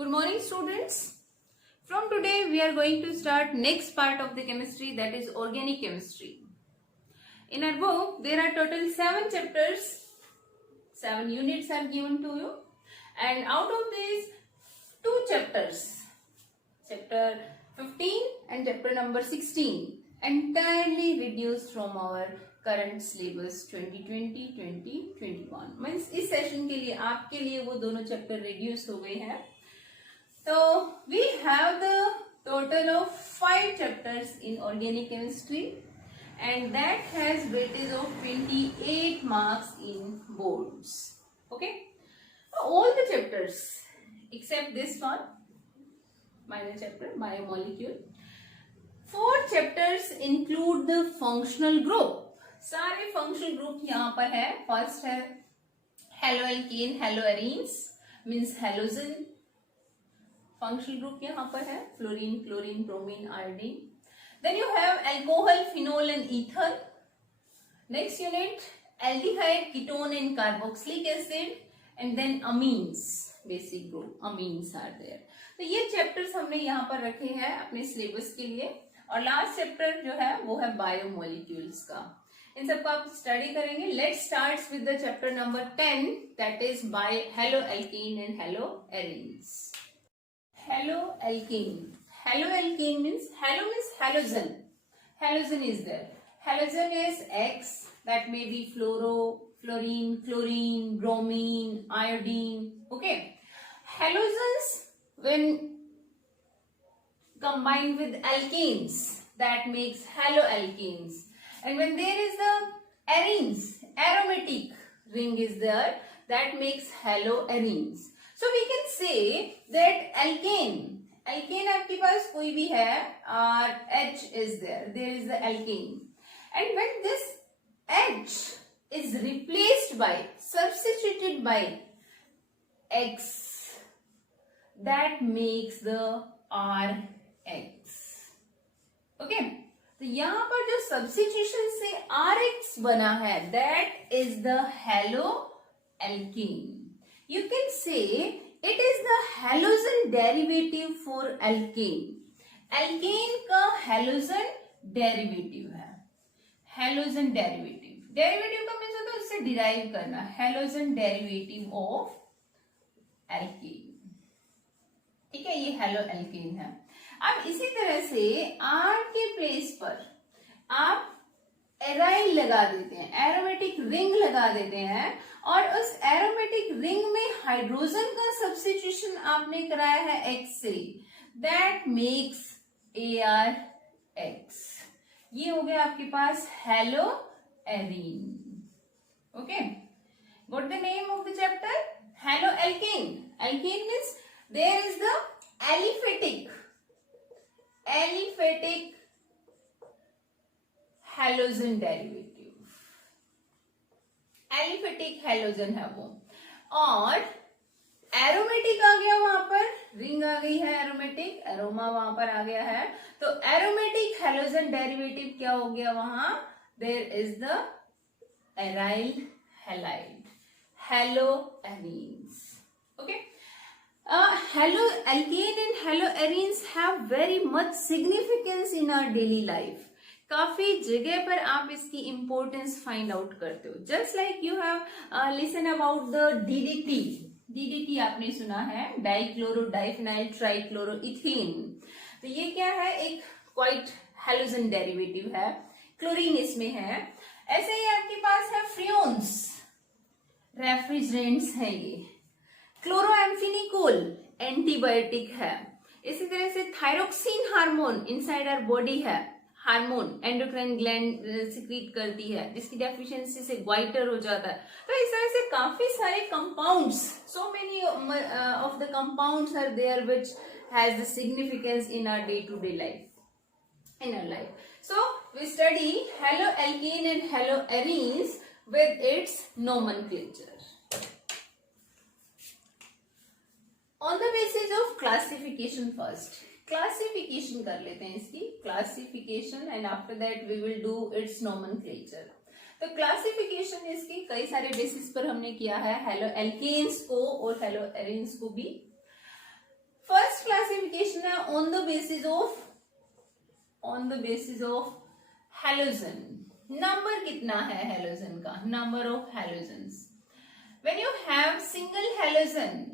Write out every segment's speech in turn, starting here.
Good morning, students. From today, we are going to start next part of the chemistry, that is organic chemistry. In our book, there are total 7 chapters, 7 units are given to you, and out of these, 2 chapters, chapter 15 and chapter number 16, entirely reduced from our current syllabus 2020-2021 means इस session के लिए आपके लिए वो दोनों chapter reduce हो गए हैं. तो we have the total of 5 chapters in organic chemistry and that has weightage of 28 marks in boards. Okay, all the chapters except this one minor chapter biomolecule. 4 chapters include the functional group. सारे functional group यहाँ पर है. First है haloalkane haloarenes means halogen. Functional group यहाँ पर है fluorine chlorine bromine iodine. Then you have alcohol phenol and ether. Next unit aldehyde ketone and carboxylic acid and then amines. Basic group amines are there. तो ये chapters हमने यहाँ पर रखे हैं अपने सिलेबस के लिए. और लास्ट चैप्टर जो है वो है बायोमोलिक्यूल्स का. इन सबको आप स्टडी करेंगे. Let's start with the chapter number 10 that is by haloalkane and haloarenes. Haloalkane. Haloalkane means halo means halogen. Halogen is there. Halogen is X that may be fluorine, chlorine, bromine, iodine. Okay, halogens when combined with alkanes that makes haloalkanes. And when there is the arenes, aromatic ring is there, that makes haloarenes. So we can say that alkane आपके पास कोई भी है और H is there, there is the alkane. And when this H is replaced by, substituted by X, that makes the RX. Okay, तो यहाँ पर जो सब्स्टिट्यूशन से RX बना है that is the haloalkane. You can say it is the halogen derivative for alkane. Alkane का halogen derivative है. Halogen derivative. Derivative का मीन्स होता है उससे डिराइव करना. Halogen derivative of alkane. ठीक है, ये हेलोएल्केन है. अब इसी तरह से R के प्लेस पर आप एराइल लगा देते हैं, एरोमेटिक रिंग लगा देते हैं और उस एरोमेटिक रिंग में हाइड्रोजन का सब्स्टिट्यूशन आपने कराया है X से. That makes ARX. ये हो गया आपके पास haloarene. Okay, what the name of the chapter? Haloalkane. Alkane means there is the aliphatic halogen derivative. Aliphatic halogen है वो. और एरोमेटिक आ गया वहां पर, रिंग आ गई है एरोमेटिक, एरोमा वहां पर आ गया है. तो एरोमेटिक हेलोजन डेरिवेटिव क्या हो गया वहां? There is the aryl halide, haloarenes. Okay, haloalkane and haloarenes have very much significance in our daily life. काफी जगह पर आप इसकी इंपॉर्टेंस फाइंड आउट करते हो. Just like you have listen about the DDT. DDT आपने सुना है, डाइक्लोरो डाइफिनाइल ट्राइक्लोरो इथेन. तो ये क्या है? एक क्वाइट हेलोजन डेरिवेटिव है. क्लोरीन इसमें है. ऐसे ही आपके पास है फ्रियोन्स, रेफ्रिजरेंट्स है ये. क्लोरोएम्फिनिकोल एंटीबायोटिक है. इसी तरह से thyroxine hormone inside our body है. हार्मोन एंडोक्राइन ग्लैंड सिक्रीट करती है, जिसकी डेफिशिएंसी से ग्वाइटर हो जाता है. तो इस तरह से काफी सारे compounds, so many of the compounds are there which has the significance in our day to day life, in our life. So we study haloalkane and haloarenes with its nomenclature. On the basis of classification first. Classification कर लेते हैं इसकी, classification, and after that we will do its nomenclature. तो classification इसकी कई सारे basis पर हमने किया है, हेलोएल्केन्स को और हेलोएरीन्स को भी. क्लासिफिकेशन है on the basis of halogen. Number कितना है हेलोजन का, number of halogens. When you have single halogen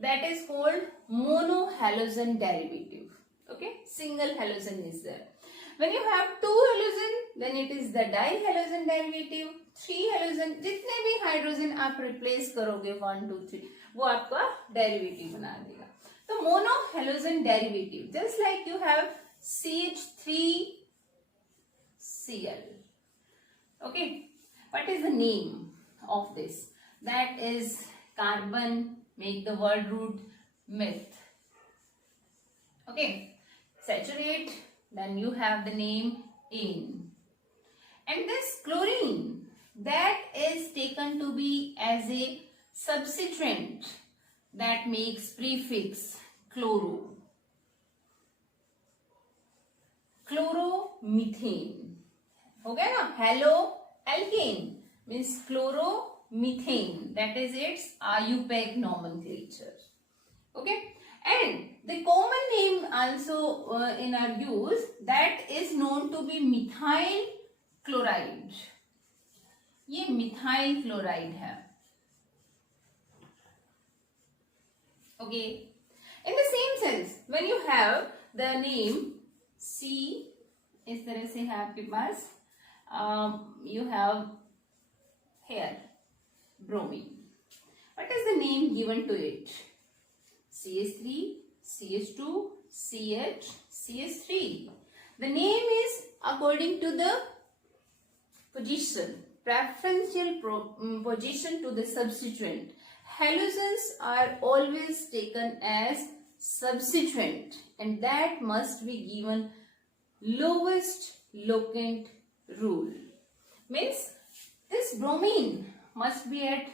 that is called monohalogen derivative. Okay, single halogen is there. When you have two halogen then it is the dihalogen derivative. Three halogen, जितने भी hydrogen आप replace करोगे 1 2 3 वो आपका derivative बना देगा। तो monohalogen derivative just like you have CH3Cl. Okay, what is the name of this? That is carbon, make the word root meth. Okay, saturate, then you have the name ene. And this chlorine that is taken to be as a substituent that makes prefix chloro. Chloromethane हो गया ना, halo alkane means chloromethane, that is it's IUPAC nomenclature. Okay, and the common name also in our use that is known to be methyl chloride. ये methyl chloride है. Okay, in the same sense when you have the name C, इस तरह से है आपके पास, you have here bromine. What is the name given to it? CH3, CH2, CH, CH3. The name is according to the position, preferential position to the substituent. Halogens are always taken as substituent and that must be given lowest locant rule. Means this bromine must be at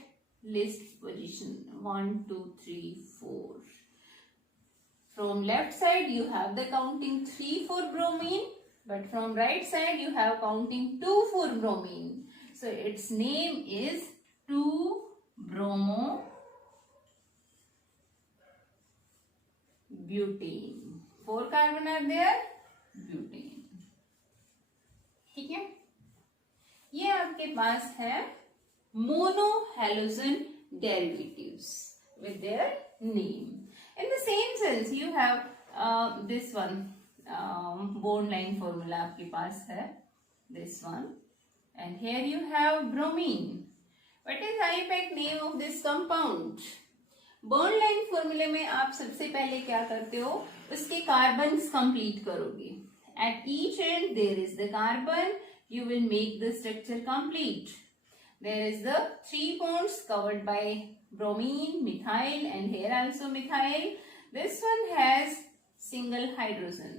least position 1 2 3 4. From left side you have the counting 3 for bromine, but from right side you have counting 2 for bromine. So its name is 2-bromo butane. 4 carbon are there, butane. ठीक है, ये आपके पास है monohalogen derivatives with their name. In the same sense you have this one bond line formula आपके पास है, this one, and here you have bromine. What is IUPAC name of this compound? Bond line फॉर्मूले में आप सबसे पहले क्या करते हो, उसके कार्बन्स कंप्लीट करोगे. At each end there is the carbon, you will make the structure complete. There is the 3 bonds covered by bromine, methyl, and here also methyl. This one has single hydrogen.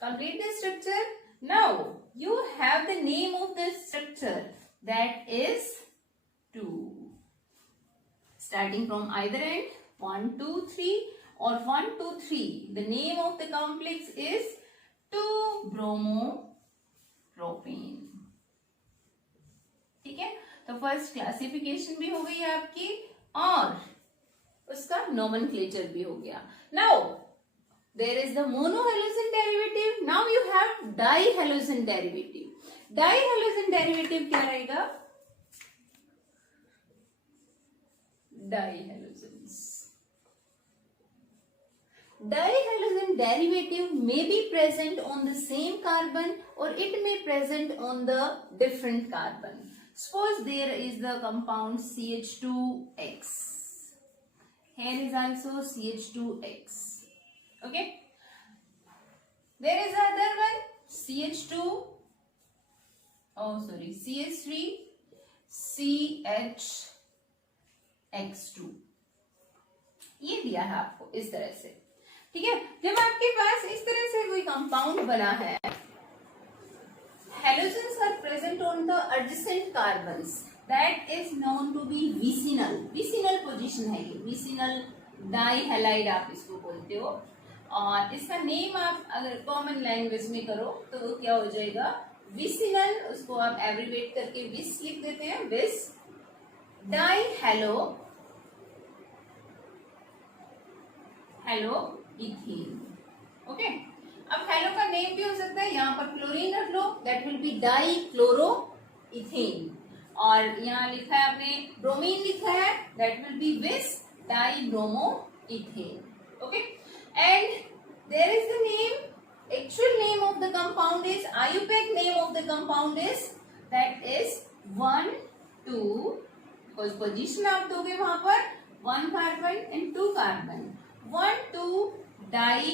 Complete the structure. Now you have the name of the structure, that is 2. Starting from either end, 1 2 3 or 1 2 3. The name of the complex is 2-bromo-propane. ठीक है, तो first classification भी हो गई आपकी और उसका nomenclature भी हो गया. Now there is the monohalogen derivative. Now you have dihalogen derivative. Dihalogen derivative क्या रहेगा? Dihalogens. Dihalogen derivative may be present on the same carbon or it may present on the different carbon. Suppose there is the compound CH2X. Here is also CH2X. Okay. There is another one CH2. Oh, sorry, CH3 CH ये दिया है आपको इस तरह से. ठीक है, जब आपके पास इस तरह से कोई कंपाउंड बना है, halogens are present on the adjacent carbons, that is known to be vicinal. vicinal position है ये, vicinal डाइहैलाइड आप इसको बोलते हो. और इसका नेम आप अगर कॉमन लैंग्वेज में करो तो वो क्या हो जाएगा, विसिनल. उसको आप एब्रीवेट करके विस लिख देते हैं, vis dihalo halo ethane. Okay, अब हेलो का नेम भी हो सकता है, यहाँ पर क्लोरीन रख लो, that will be di chloro ethane. और यहाँ लिखा है आपने ब्रोमीन लिखा है, that will be vis di bromo ethane. Okay, and there is the name, actual name of the compound is, IUPAC name of the compound is, that is 1 2, because position आप दोगे वहां पर 1 carbon and 2 carbon, 1 2 die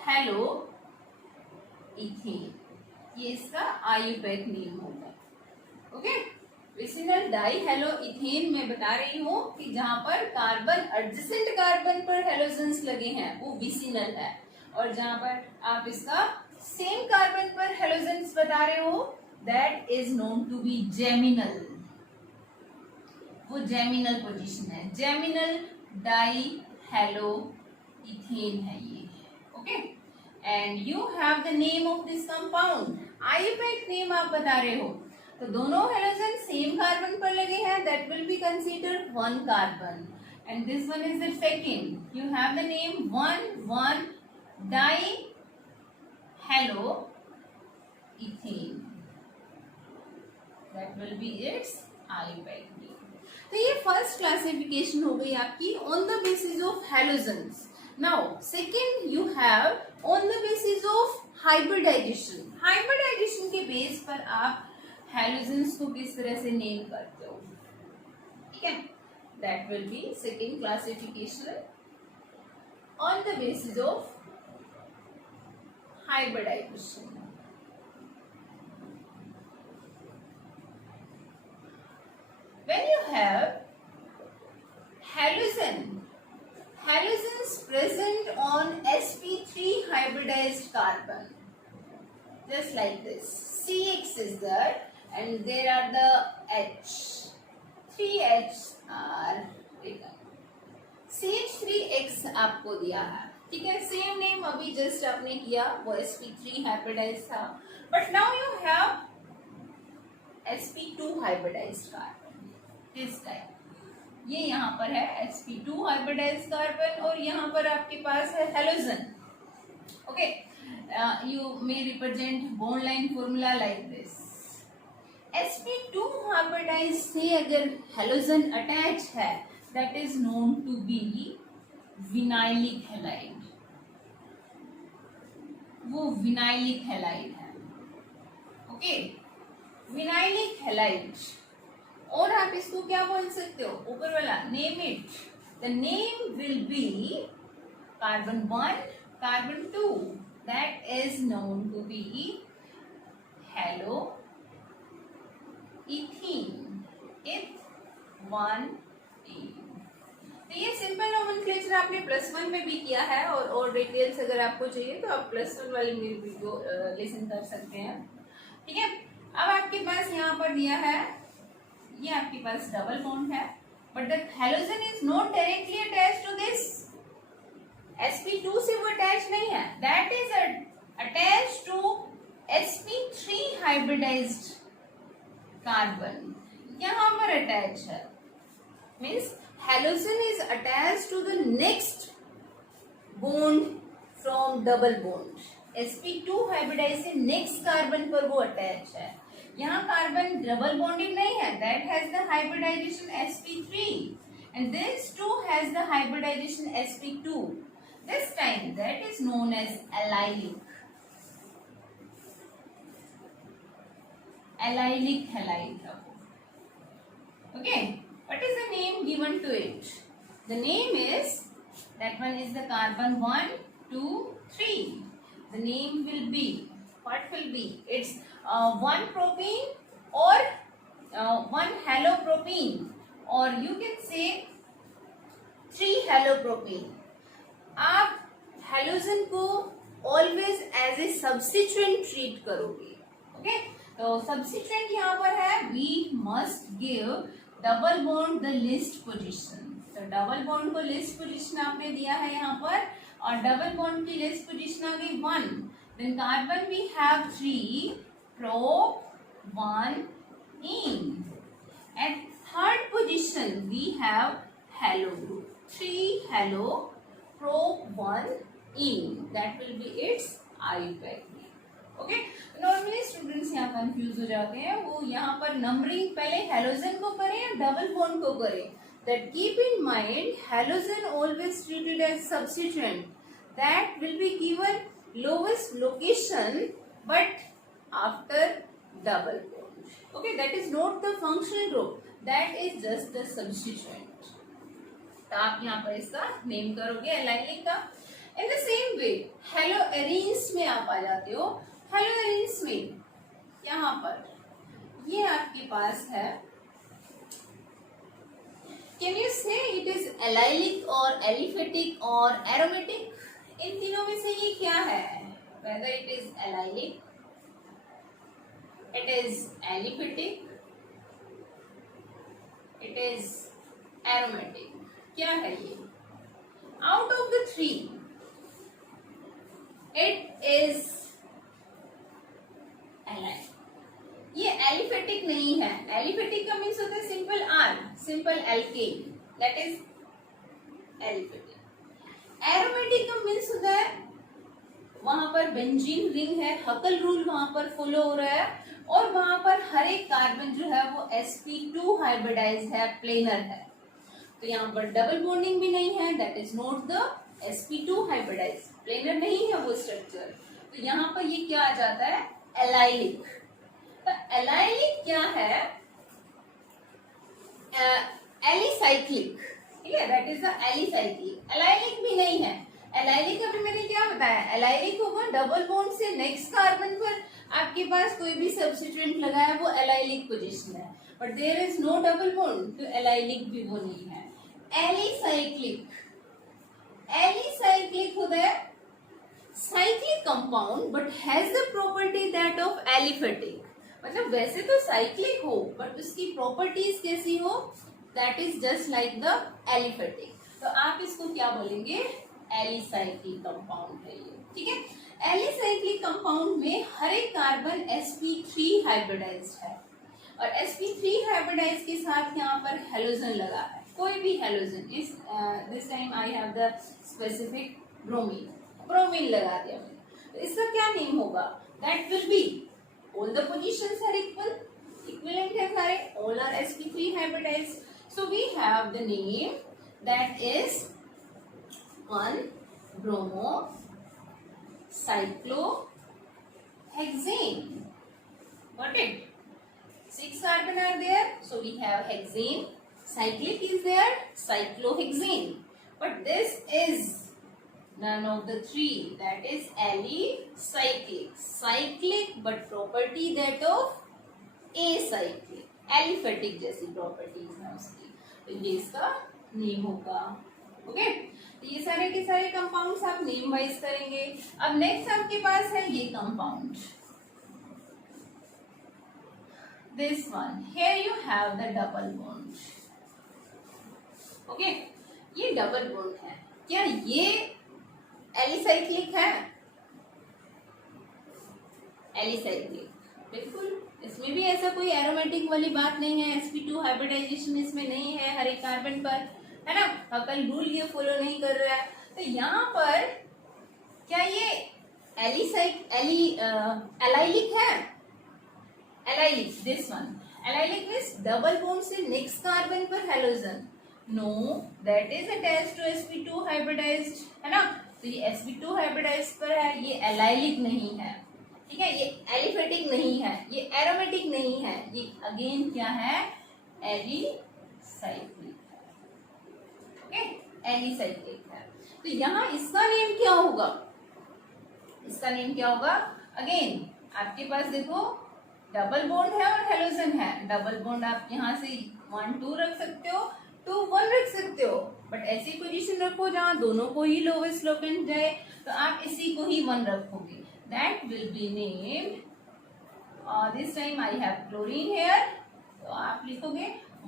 halo ethane, ये इसका IUPAC name होगा। Okay, vicinal die halo ethane में बता रही हूँ कि जहां पर कार्बन एडजेसेंट कार्बन पर हेलोजन्स लगे हैं वो विसिनल है, और जहां पर आप इसका सेम कार्बन पर हेलोजन्स बता रहे हो that is known to be geminal, वो जेमिनल पोजीशन है, जेमिनल डाई हेलो इथेन है ये। Okay, and you have the name of this compound, IUPAC name आप बता रहे हो, तो दोनों हेलोजन सेम कार्बन पर लगे हैं, that will be considered 1 carbon, and this one is the second, you have the name 1 1 di halo ethane, that will be its IUPAC name. तो ये फर्स्ट क्लासिफिकेशन हो गई आपकी on the basis of halogens. Now second you have on the basis of hybridization, hybridization के base पर आप halogens को किस तरह से नेम करते हो, ठीक है, that will B second classification on the basis of hybridization. When you have halogens present on sp3 hybridized carbon, just like this, CX is there and there are the H, 3 H are written, CH3X आपको दिया है, ठीक है, same name अभी just आपने किया, वो sp3 hybridise था, but now you have sp2 hybridised carbon, this type, ये यहाँ पर है sp2 हाइब्रिडाइज्ड कार्बन, और यहाँ पर आपके पास है halogen. Okay, you may represent bond line formula like this, sp2 hybridize से अगर हेलोजन अटैच है that is known to be vinylic halide, वो विनाइलिक हैलाइड है। ओके, विनाइलिक हैलाइड, और आप इसको क्या बोल सकते हो, ऊपर वाला name it, the name will be carbon 1 carbon 2, that is known to be halo ethene, eth 1 E। तो ये सिंपल नोमेनक्लेचर आपने +1 में भी किया है, और डिटेल्स अगर आपको चाहिए तो आप +1 वाली मेरी वीडियो लिसन कर सकते हैं, ठीक है। अब आपके पास यहाँ पर दिया है, ये आपके पास डबल बॉन्ड है, but the halogen is not directly attached to this, sp2 से वो अटैच नहीं है, that is attached to sp3 hybridized carbon, यहाँ पर अटैच है, means halogen is attached to the next bond from double bond, sp2 hybridize से next carbon पर वो अटैच है, यहाँ कार्बन डबल बॉन्डिंग नहीं है, that has the hybridization sp3 and this too has the hybridization sp2, this time that is known as allylic halide। Okay, what is the name given to it? The name is, that one is the carbon 1 2 3, the name will be, what will be, it's 1 propene or 1 halopropene, or you can say 3 halopropene। आप halogen को always as a substituent treat करोगे। Okay, तो substituent यहाँ पर है, we must give double bond the least position, तो double bond को least position आपने दिया है यहाँ पर, और डबल बॉन्ड की लिस्ट पोजीशन आ गई 1, then carbon we have 3 prop 1 ene, at third position we have halo group, 3 halo propene, that will be its IUPAC। Okay, normally students यहाँ कंफ्यूज हो जाते हैं, वो यहाँ पर नंबरिंग पहले हेलोजन को करें या डबल बॉन्ड को करें। That keep in mind halogen always treated as substituent, that will be given lowest location but after double bond. Okay, that is not the functional group, that is just the substituent. तो आप यहाँ पर इसका name करोगे allylic का। In the same way haloarenes में आप आ जाते हो। हेलोएरीन्स में यहाँ पर ये आपके पास है, can you say it is allylic और एलिफेटिक और एरोमेटिक? इन तीनों में से ये क्या है? Whether it is allylic, it is aliphatic, it is aromatic, क्या है ये? Out of the three it is allylic. ये एलिफेटिक नहीं है। एलिफेटिक का मीन्स होता है simple R, simple alkane, that is aliphatic. Aromatic का मीन्स होता है वहां पर बेंजीन रिंग है, हकल रूल वहां पर फॉलो हो रहा है, और वहां पर हर एक कार्बन जो है वो sp2 हाइब्रिडाइज है, प्लेनर है। तो यहाँ पर डबल बॉन्डिंग भी नहीं है, that is not the sp2 hybridise, planar नहीं है वो स्ट्रक्चर। तो यहाँ पर ये क्या आ जाता है? एलाइलिक। तो एलाइलिक क्या है? एलिसाइक्लिक, ठीक है, that is the alicyclic. Allylic भी नहीं है। एलाइलिक अभी मैंने क्या बताया? एलाइलिक होगा डबल बॉन्ड से नेक्स्ट कार्बन पर आपके पास कोई भी सब्स्टिट्यूएंट लगा है, वो एलाइलिक पोजीशन है, but there is no double bond, तो एलाइलिक भी वो नहीं है। एलिसाइक्लिक, एलिसाइक्लिक होता है cyclic compound but has the property that of aliphatic. मतलब वैसे तो साइक्लिक हो बट उसकी प्रॉपर्टीज कैसी हो? That is just like the aliphatic. तो आप इसको क्या बोलेंगे? एलिसाइक्लिक कंपाउंड है ये, ठीक है। एलिसाइक्लिक कंपाउंड में हर एक कार्बन sp3 हाइब्रिडाइज्ड है, और sp3 हाइब्रिडाइज के साथ यहाँ पर हेलोजन लगा है, कोई भी हेलोजन। इस this time I have the specific bromine, bromine लगा दिया मैंने। तो इसका क्या नेम होगा? That will be, all the positions are equal, equivalent है सारे, all are sp3 hybridised, so we have the name that is 1 bromo cyclohexane. Got it? 6 carbon are there, so we have hexane. Cyclic is there, cyclohexane. But this is none of the three. That is alicyclic. Cyclic, but property that of acyclic. Aliphatic जैसी properties है उसकी, तो ये इसका name होगा। Okay, तो ये सारे के सारे कंपाउंड्स आप नेम वाइज करेंगे। अब नेक्स्ट आपके पास है ये compound, this one, here you have the double bond. Okay, ये डबल बॉन्ड है, क्या ये एलिसाइक्लिक है? एलिसाइक्लिक, बिल्कुल। इसमें भी ऐसा कोई एरोमेटिक वाली बात नहीं है, sp2 हाइब्रिडाइजेशन इसमें नहीं है हर एक कार्बन पर, है ना, हकल रूल ये फॉलो नहीं कर रहा है। तो यहाँ पर क्या ये एलाइलिक है? Allylic, this one, allylic means double bond से नेक्स्ट कार्बन पर halogen, no, that is attached to sp2 hybridised, है ना। तो ये sp2 हाइब्रिडाइज्ड पर है, ये एलाइलिक नहीं है, ठीक है, ये एलिफेटिक नहीं है, ये एरोमेटिक नहीं है, ये अगेन क्या है? एलिसाइक्लिक, एलिसाइक्लिक है। तो यहाँ इसका नेम क्या होगा? इसका नेम क्या होगा? अगेन आपके पास देखो डबल बॉन्ड है और हेलोजन है। डबल बॉन्ड आप यहाँ से 1 2 रख सकते हो, 2 1 रख सकते हो, बट ऐसी पोजीशन रखो जहाँ दोनों को ही लोवेस्ट लोकेंट जाए, तो आप इसी को ही 1 रखोगे। That will be named, this time I have chlorine here, तो आप लिखोगे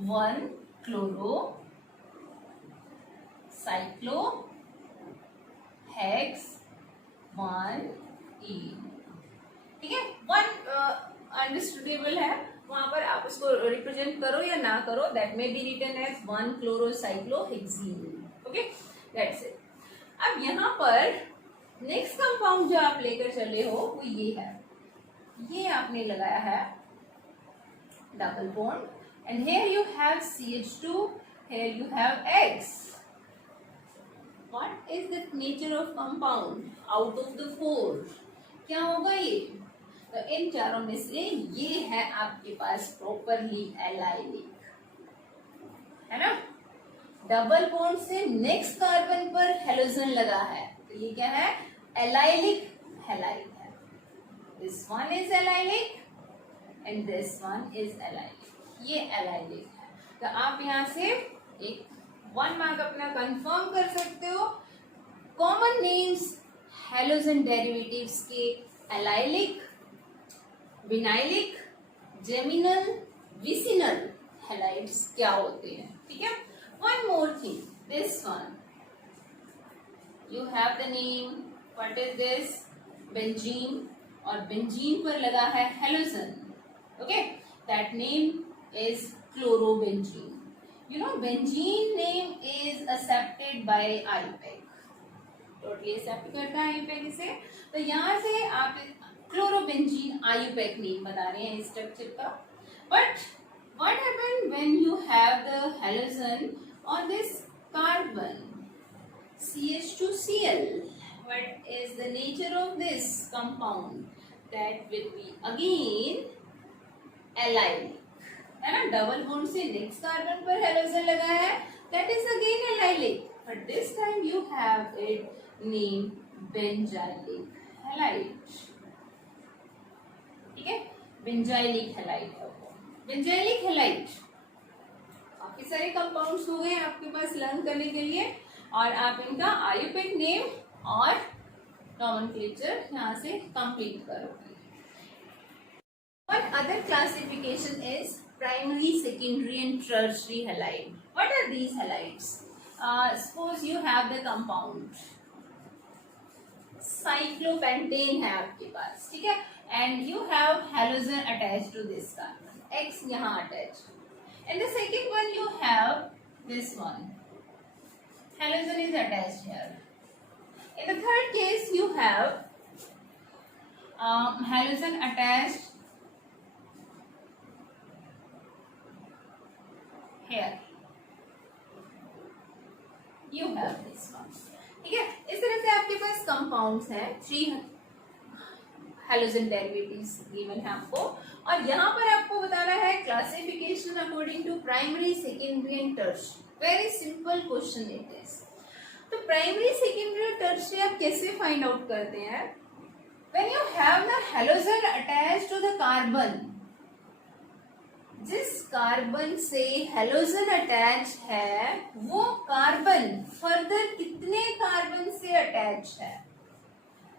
1 क्लोरो साइक्लो हेक्स 1 ई, ठीक है। 1 अंडरस्टूडेबल है, वहां पर आप उसको रिप्रेजेंट करो या ना करो, that may be written as 1 chlorocyclohexene. Okay, that's it. अब नेक्स्ट कंपाउंड जो आप लेकर चले हो वो ये है, ये आपने लगाया है double bond and here you have CH2, here you have X. What is the nature of compound out of the four? क्या होगा ये? तो इन चारों में से ये है आपके पास प्रॉपरली एलाइलिक, है ना। डबल बॉन्ड से नेक्स्ट कार्बन पर हेलोजन लगा है, तो ये क्या है? एलाइलिक हैलाइड है। This one is allylic and this one is allylic, ये एलाइलिक है। तो आप यहाँ से एक 1 मार्क अपना कंफर्म कर सकते हो। कॉमन नेम्स हेलोजन डेरिवेटिव्स के allylic, vinylic, geminal, vicinal halides क्या होते हैं, ठीक है। One more thing, this one you have the name, what is this? Benzene, और बेंजीन पर लगा है halogen, okay, that name is chlorobenzene. You know, benzene name is accepted by IUPAC, totally accept करता है IUPAC इसे। तो यहाँ से आप क्लोरोबेंजीन IUPAC नेम बता रहे हैं स्ट्रक्चर का। But what happened when you have the halogen on this carbon CH2Cl? What is the nature of this compound? That will be again allylic, है ना। डबल बॉन्ड से नेक्स्ट कार्बन पर halogen लगा है, that is again allylic, but this time you have it name benzylic halide, ठीक है। Benzylic halide है वो, बेंजाइलिक हैलाइड। काफी सारे कंपाउंड्स हो गए आपके पास लर्न करने के लिए, और आप इनका आयुपेक नेम और नॉमेनक्लेचर यहाँ से कंप्लीट करोगे। One other classification is primary, secondary and tertiary halide. What are these halides? Suppose you have the compound cyclopentane है आपके पास, ठीक है, and you have halogen attached to this carbon, X यहाँ attached, and the second one you have this one, halogen is attached here. In the third case you have halogen attached here, you have this one, ठीक है। इस तरह से आपके पास compounds हैं, 3 halogen derivatives given है आपको, और यहाँ पर आपको बताना है classification according to primary, secondary and tertiary. Very simple question it is. तो प्राइमरी, सेकेंडरी और टर्शियरी आप कैसे फाइंड आउट करते हैं? When you have the halogen attached to the carbon, जिस कार्बन से हेलोजन अटैच है वो कार्बन फर्दर कितने कार्बन से अटैच है?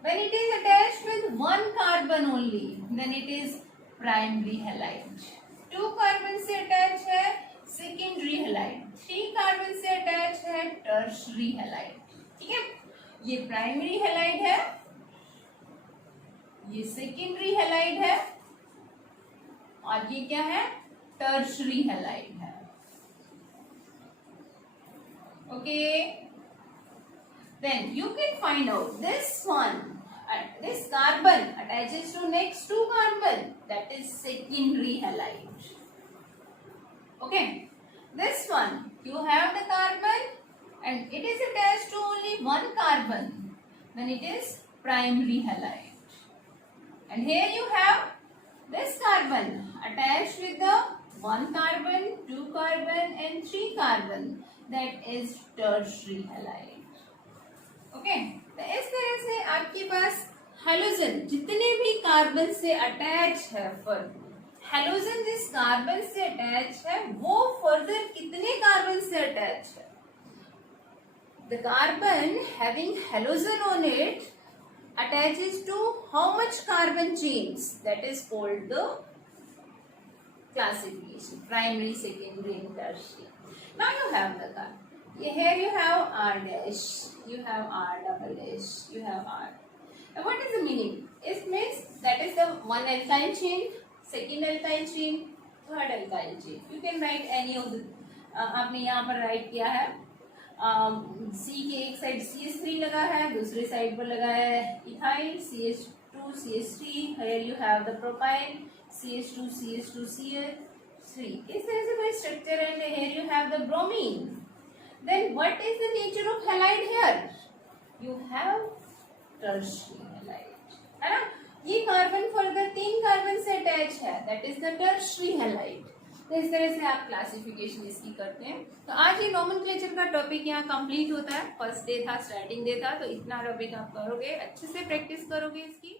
When it is attached with 1 carbon only, then it is primary halide. 2 carbon से अटैच है secondary halide. 3 कार्बन से अटैच है tertiary halide. ठीक है, ये primary halide है, ये secondary halide है, और ये क्या है? टर्शरी हैलाइड है, okay. Then you can find out this one, this carbon attaches to next 2 carbon, that is secondary halide, okay. This one you have the carbon and it is attached to only 1 carbon, then it is primary halide. And here you have this carbon attached with the 1 carbon, 2 carbon and 3 carbon, that is tertiary halide. Okay, तो इस तरह से आपके पास halogen जितने भी carbon से attach है, halogen जिस कार्बन से अटैच है वो फर्दर कितने कार्बन से अटैच है? The carbon having halogen on it attaches to how much carbon chains? That is called the classification, primary, secondary and tertiary. Now you have the carbon. Here you have R dash, you have R double dash, you have R. Now what is the meaning? It means that is the 1 alkyl chain, 2nd alkyl chain, 3rd alkyl chain. You can write any of the, आपने यहाँ पर write किया है सी के एक side CH3 लगा है, दूसरी साइड पर लगा है ethyl CH2 CH3, here you have the propyl CH2 CH2 CH3. इस तरह से कोई स्ट्रक्चर है, and here you have the bromine. Then what is the nature of halide here? You have tertiary halide, है ना? ये कार्बन फर्दर 3 कार्बन से attach है, that is the tertiary halide. तो इस तरह से आप क्लासिफिकेशन इसकी करते हैं. तो आज ये नोमेनक्लेचर का टॉपिक यहाँ कंप्लीट होता है. फर्स्ट डे था, स्टार्टिंग डे था, तो इतना टॉपिक आप करोगे, अच्छे से प्रैक्टिस करोगे इसकी.